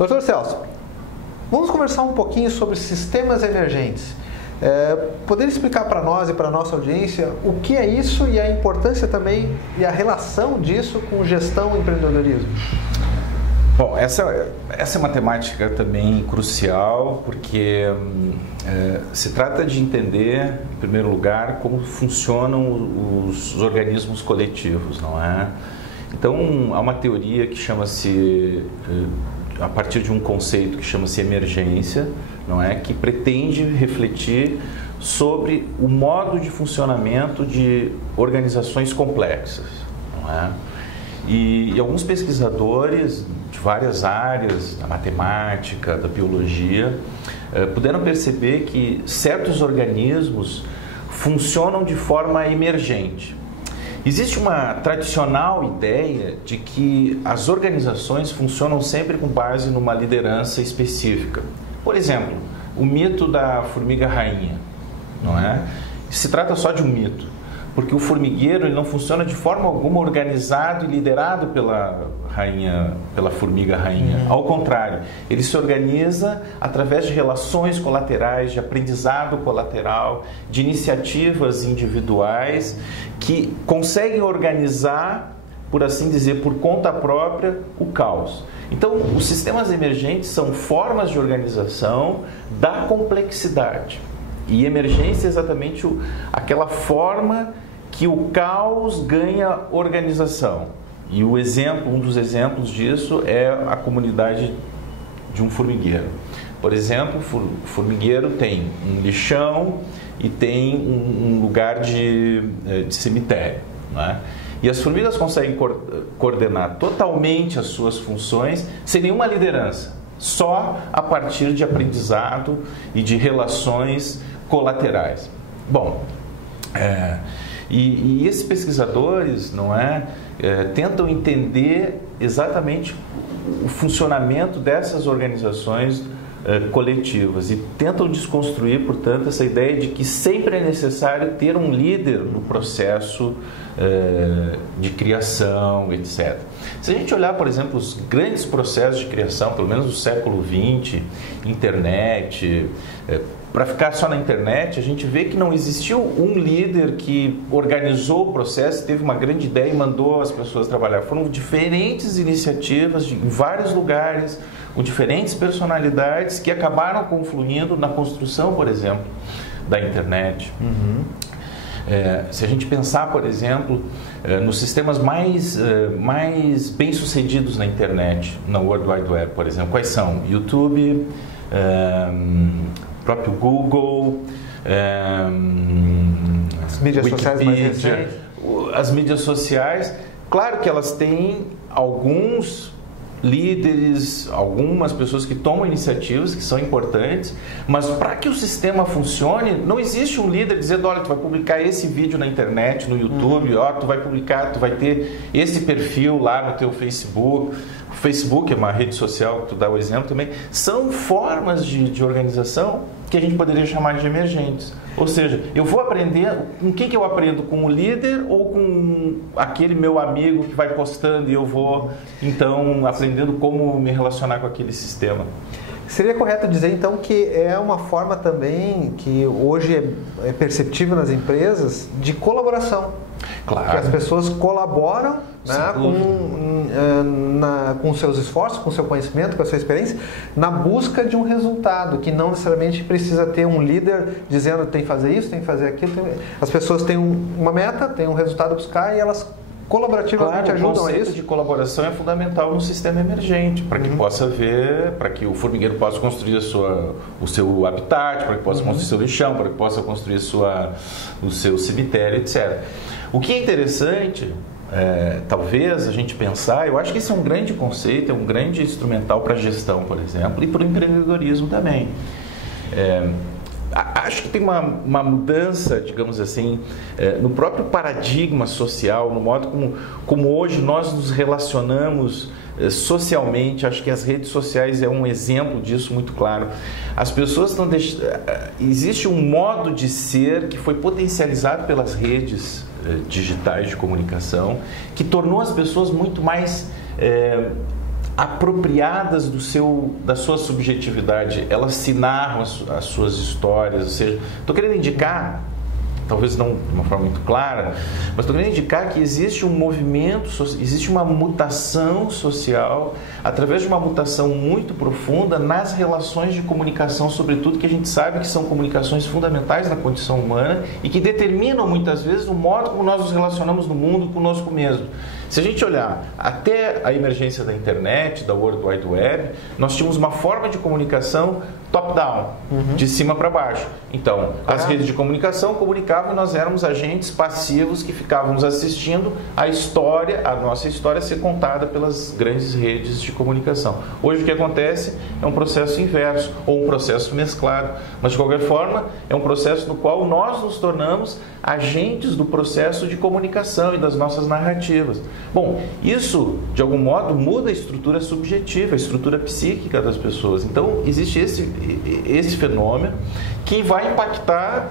Doutor Celso, vamos conversar um pouquinho sobre sistemas emergentes. Poderia explicar para nós e para a nossa audiência o que é isso e a importância também e a relação disso com gestão e empreendedorismo? Bom, essa é uma temática também crucial, porque se trata de entender, em primeiro lugar, como funcionam os organismos coletivos, não é? Então, há uma teoria que chama-se, a partir de um conceito que chama-se emergência, não é? Que pretende refletir sobre o modo de funcionamento de organizações complexas, não é? E alguns pesquisadores de várias áreas, da matemática, da biologia, puderam perceber que certos organismos funcionam de forma emergente. Existe uma tradicional ideia de que as organizações funcionam sempre com base numa liderança específica. Por exemplo, o mito da formiga rainha, não é? Se trata só de um mito, porque o formigueiro ele não funciona de forma alguma organizado e liderado pela formiga rainha. Ao contrário, ele se organiza através de relações colaterais, de aprendizado colateral, de iniciativas individuais que conseguem organizar, por assim dizer, por conta própria, o caos. Então, os sistemas emergentes são formas de organização da complexidade. E emergência é exatamente aquela forma que o caos ganha organização. E um dos exemplos disso é a comunidade de um formigueiro. Por exemplo, o formigueiro tem um lixão e tem um lugar de cemitério, não é? E as formigas conseguem coordenar totalmente as suas funções sem nenhuma liderança, só a partir de aprendizado e de relações colaterais. Bom, e esses pesquisadores, não é, tentam entender exatamente o funcionamento dessas organizações coletivas e tentam desconstruir, portanto, essa ideia de que sempre é necessário ter um líder no processo de criação, etc. Se a gente olhar, por exemplo, os grandes processos de criação, pelo menos do século XX, internet, para ficar só na internet, a gente vê que não existiu um líder que organizou o processo, teve uma grande ideia e mandou as pessoas trabalhar. Foram diferentes iniciativas em vários lugares, com diferentes personalidades que acabaram confluindo na construção, por exemplo, da internet. Se a gente pensar, por exemplo, nos sistemas mais bem-sucedidos na internet, na World Wide Web, por exemplo, quais são? YouTube, próprio Google, as mídias sociais mais recentes. As mídias sociais, claro que elas têm alguns líderes, algumas pessoas que tomam iniciativas que são importantes, mas para que o sistema funcione, não existe um líder dizendo, olha, tu vai publicar esse vídeo na internet, no YouTube, ó, tu vai publicar, tu vai ter esse perfil lá no teu Facebook. O Facebook é uma rede social, tu dá o exemplo também. São formas de organização que a gente poderia chamar de emergentes. Ou seja, eu vou aprender, com quem que eu aprendo? Com o líder ou com aquele meu amigo que vai postando e eu vou, então, aprendendo como me relacionar com aquele sistema? Seria correto dizer, então, que é uma forma também que hoje é perceptível nas empresas de colaboração. Claro. Que as pessoas colaboram, né, com seus esforços, com seu conhecimento, com a sua experiência, na busca de um resultado, que não necessariamente precisa ter um líder dizendo tem que fazer isso, tem que fazer aquilo. As pessoas têm uma meta, têm um resultado a buscar e elas colaborativamente ajudam a isso. O conceito de colaboração é fundamental no sistema emergente, para que possa ver, para que o formigueiro possa construir o seu habitat, para que possa construir seu lixão, para que possa construir o seu cemitério, etc. O que é interessante, talvez a gente pensar, eu acho que esse é um grande conceito, é um grande instrumental para a gestão, por exemplo, e para o empreendedorismo também. Acho que tem uma mudança, digamos assim, no próprio paradigma social, no modo como hoje nós nos relacionamos socialmente. Acho que as redes sociais é um exemplo disso muito claro. As pessoas estão existe um modo de ser que foi potencializado pelas redes digitais de comunicação, que tornou as pessoas muito mais apropriadas da sua subjetividade, elas se narram as suas histórias, ou seja, estou querendo indicar, talvez não de uma forma muito clara, mas estou querendo indicar que existe um movimento, existe uma mutação social, através de uma mutação muito profunda nas relações de comunicação, sobretudo, que a gente sabe que são comunicações fundamentais na condição humana e que determinam muitas vezes o modo como nós nos relacionamos no mundo conosco mesmo. Se a gente olhar até a emergência da internet, da World Wide Web, nós tínhamos uma forma de comunicação top-down, de cima para baixo. Então, as redes de comunicação comunicavam e nós éramos agentes passivos que ficávamos assistindo a nossa história ser contada pelas grandes redes de comunicação. Hoje o que acontece é um processo inverso, ou um processo mesclado, mas de qualquer forma é um processo no qual nós nos tornamos agentes do processo de comunicação e das nossas narrativas. Bom, isso de algum modo muda a estrutura subjetiva, a estrutura psíquica das pessoas. Então existe esse fenômeno que vai impactar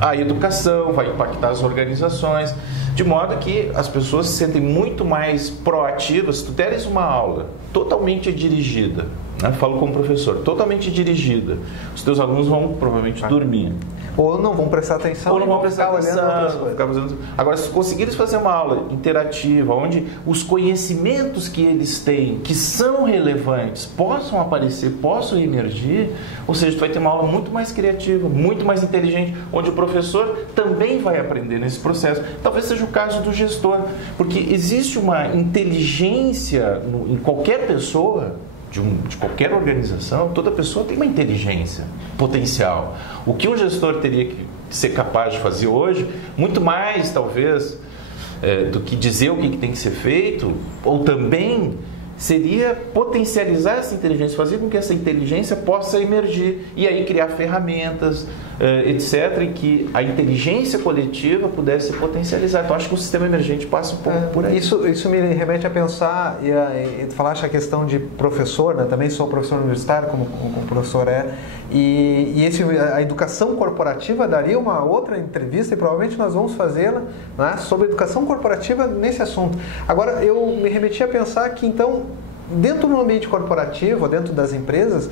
a educação, vai impactar as organizações, de modo que as pessoas se sentem muito mais proativas. Se tu deres uma aula totalmente dirigida, né? Falo como professor, totalmente dirigida, os teus alunos vão provavelmente dormir. Ou não vão prestar atenção. Ou não vão prestar atenção. Agora, se conseguires fazer uma aula interativa, onde os conhecimentos que eles têm, que são relevantes, possam aparecer, possam emergir, ou seja, tu vai ter uma aula muito mais criativa, muito mais inteligente, onde o professor também vai aprender nesse processo. Talvez seja o caso do gestor, porque existe uma inteligência em qualquer pessoa, de qualquer organização. Toda pessoa tem uma inteligência potencial. O que um gestor teria que ser capaz de fazer hoje, muito mais talvez do que dizer o que tem que ser feito, ou também seria potencializar essa inteligência, fazer com que essa inteligência possa emergir e aí criar ferramentas, etc., e que a inteligência coletiva pudesse potencializar. Então, acho que o sistema emergente passa um pouco por aí. Isso me remete a pensar e falar essa questão de professor, né? Também sou professor universitário, como o professor é, a educação corporativa daria uma outra entrevista e provavelmente nós vamos fazê-la, né, sobre educação corporativa nesse assunto. Agora, eu me remeti a pensar que, então, dentro do ambiente corporativo, dentro das empresas,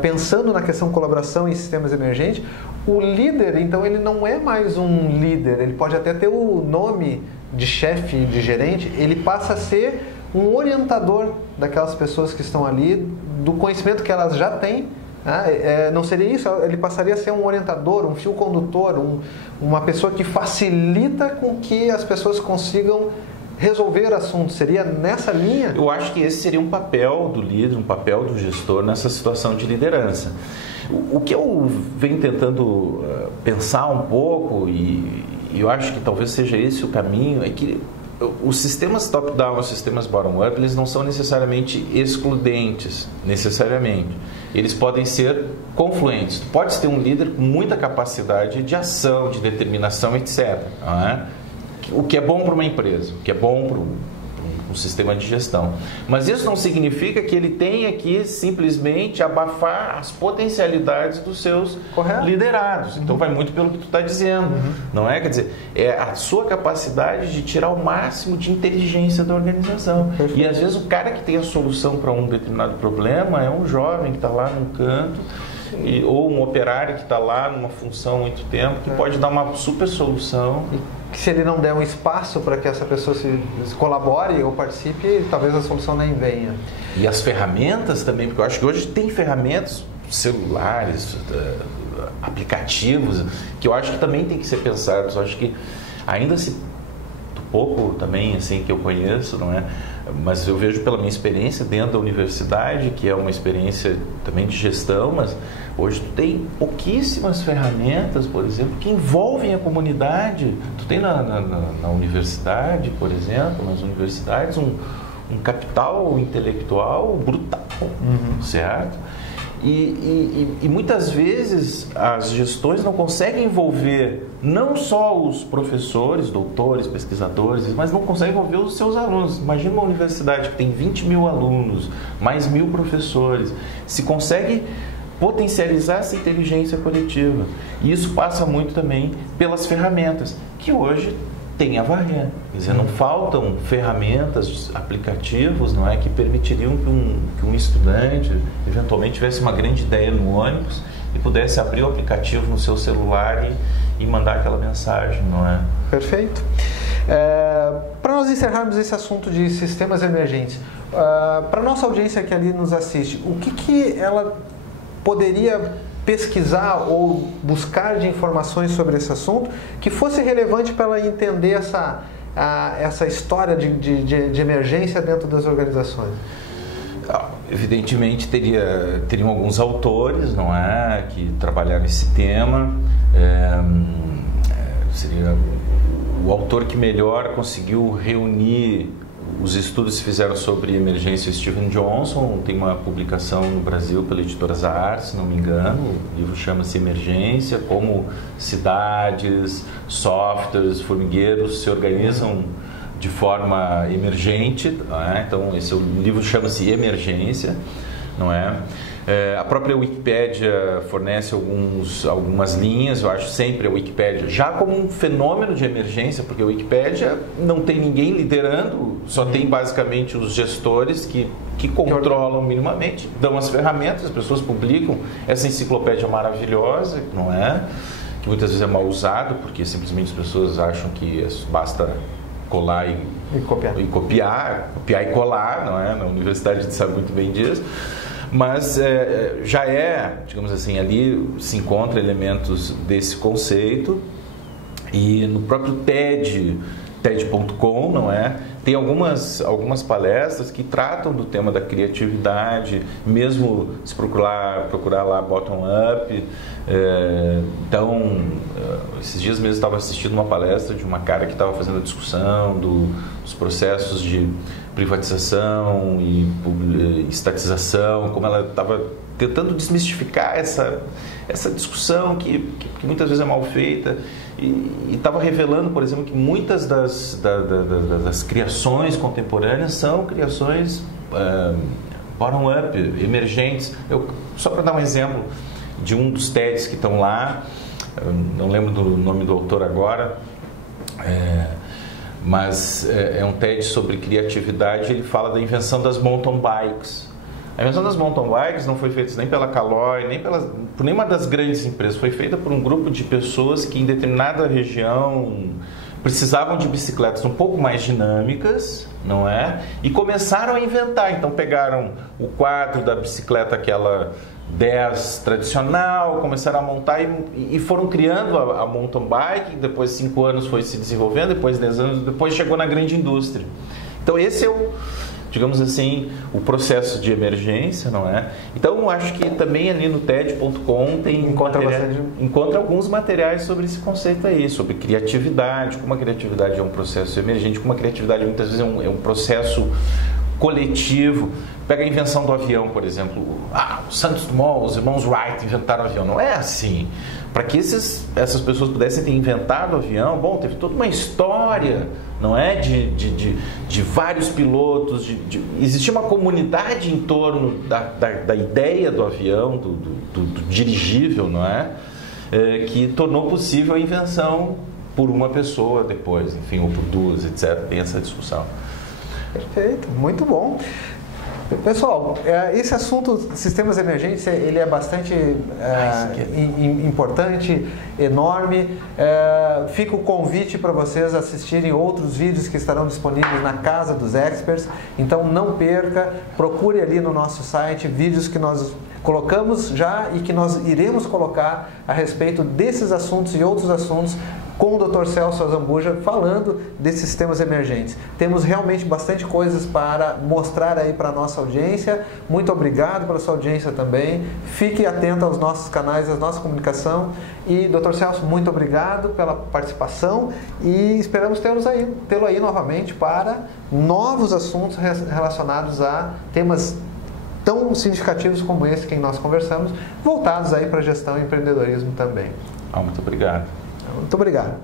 pensando na questão de colaboração em sistemas emergentes, o líder, então, ele não é mais um líder, ele pode até ter o nome de chefe, de gerente, ele passa a ser um orientador daquelas pessoas que estão ali, do conhecimento que elas já têm. Não seria isso? Ele passaria a ser um orientador, um fio condutor, uma pessoa que facilita com que as pessoas consigam resolver assuntos. Seria nessa linha? Eu acho que esse seria um papel do líder, um papel do gestor nessa situação de liderança. O que eu venho tentando pensar um pouco, e eu acho que talvez seja esse o caminho, é que os sistemas top-down, os sistemas bottom-up, eles não são necessariamente excludentes, necessariamente. Eles podem ser confluentes. Tu podes ter um líder com muita capacidade de ação, de determinação, etc. Não é? O que é bom para uma empresa, o que é bom para um sistema de gestão. Mas isso não significa que ele tenha que simplesmente abafar as potencialidades dos seus liderados. Então vai muito pelo que tu está dizendo, não é? Quer dizer, é a sua capacidade de tirar o máximo de inteligência da organização. E às vezes o cara que tem a solução para um determinado problema é um jovem que está lá num canto, ou um operário que está lá numa função há muito tempo, que pode dar uma super solução. Que se ele não der um espaço para que essa pessoa se colabore ou participe, talvez a solução nem venha. E as ferramentas também, porque eu acho que hoje tem ferramentas, celulares, aplicativos, que eu acho que também tem que ser pensados. Eu acho que ainda se pouco também assim que eu conheço, não é? Mas eu vejo pela minha experiência dentro da universidade, que é uma experiência também de gestão, mas hoje tu tem pouquíssimas ferramentas, por exemplo, que envolvem a comunidade. Tu tem na universidade, por exemplo, nas universidades, um capital intelectual brutal, certo? E muitas vezes as gestões não conseguem envolver não só os professores, doutores, pesquisadores, mas não conseguem envolver os seus alunos. Imagina uma universidade que tem 20 mil alunos, mais 1000 professores. Se consegue potencializar essa inteligência coletiva. E isso passa muito também pelas ferramentas, que hoje tem a varrer. Quer dizer, não faltam ferramentas, aplicativos, não é, que permitiriam que um estudante eventualmente tivesse uma grande ideia no ônibus e pudesse abrir o aplicativo no seu celular e mandar aquela mensagem, não é? Perfeito. Para nós encerrarmos esse assunto de sistemas emergentes, para a nossa audiência que ali nos assiste, o que ela poderia pesquisar ou buscar de informações sobre esse assunto que fosse relevante para ela entender essa história de emergência dentro das organizações? Evidentemente teriam alguns autores, não é, que trabalharam esse tema. Seria o autor que melhor conseguiu reunir os estudos que fizeram sobre emergência, Steven Johnson. Tem uma publicação no Brasil pela editora Zahar, se não me engano. O livro chama-se Emergência, como cidades, softwares, formigueiros se organizam de forma emergente, não é? Então esse livro chama-se Emergência, não é? A própria Wikipédia fornece algumas linhas. Eu acho sempre a Wikipédia já como um fenômeno de emergência, porque a Wikipédia não tem ninguém liderando, só tem basicamente os gestores que controlam minimamente, dão as ferramentas, as pessoas publicam essa enciclopédia maravilhosa, não é? Que muitas vezes é mal usado, porque simplesmente as pessoas acham que basta colar e copiar e colar, não é? Na universidade a gente sabe muito bem disso. Mas já digamos assim, ali se encontra elementos desse conceito, e no próprio TED.com, não é? Tem algumas palestras que tratam do tema da criatividade, mesmo se procurar lá bottom-up. Então, esses dias mesmo estava assistindo uma palestra de uma cara que estava fazendo a discussão dos processos de privatização e estatização, como ela estava tentando desmistificar essa discussão que muitas vezes é mal feita, e estava revelando, por exemplo, que muitas das criações contemporâneas são criações bottom-up, emergentes. Só para dar um exemplo de um dos TEDs que estão lá, não lembro do nome do autor agora, mas é um TED sobre criatividade. Ele fala da invenção das mountain bikes. A invenção das mountain bikes não foi feita nem pela Caloi, nem por nenhuma das grandes empresas. Foi feita por um grupo de pessoas que em determinada região precisavam de bicicletas um pouco mais dinâmicas, não é? E começaram a inventar. Então pegaram o quadro da bicicleta, aquela 10 tradicional, começaram a montar e foram criando a mountain bike. Depois de 5 anos foi se desenvolvendo, depois de 10 anos, depois chegou na grande indústria. Então esse é digamos assim, o processo de emergência, não é? Então eu acho que também ali no TED.com encontra alguns materiais sobre esse conceito aí, sobre criatividade, como a criatividade é um processo emergente, como a criatividade muitas vezes é um processo coletivo. Pega a invenção do avião, por exemplo. O Santos Dumont, os irmãos Wright inventaram o avião. Não é assim. Para que essas pessoas pudessem ter inventado o avião, bom, teve toda uma história, não é? De vários pilotos, existia uma comunidade em torno da ideia do avião, do dirigível, não é? Que tornou possível a invenção por uma pessoa depois, enfim, ou por duas, etc. Tem essa discussão. Perfeito, muito bom. Pessoal, esse assunto de sistemas emergentes, ele é bastante importante, enorme. Fica o convite para vocês assistirem outros vídeos que estarão disponíveis na Casa dos Experts. Então não perca, procure ali no nosso site vídeos que nós colocamos já e que nós iremos colocar a respeito desses assuntos e outros assuntos, com o Dr. Celso Azambuja falando desses sistemas emergentes. Temos realmente bastante coisas para mostrar aí para a nossa audiência. Muito obrigado pela sua audiência também. Fique atento aos nossos canais, à nossa comunicação. E, Dr. Celso, muito obrigado pela participação e esperamos tê-lo aí novamente para novos assuntos relacionados a temas tão significativos como esse que nós conversamos, voltados aí para gestão e empreendedorismo também. Muito obrigado. Muito obrigado.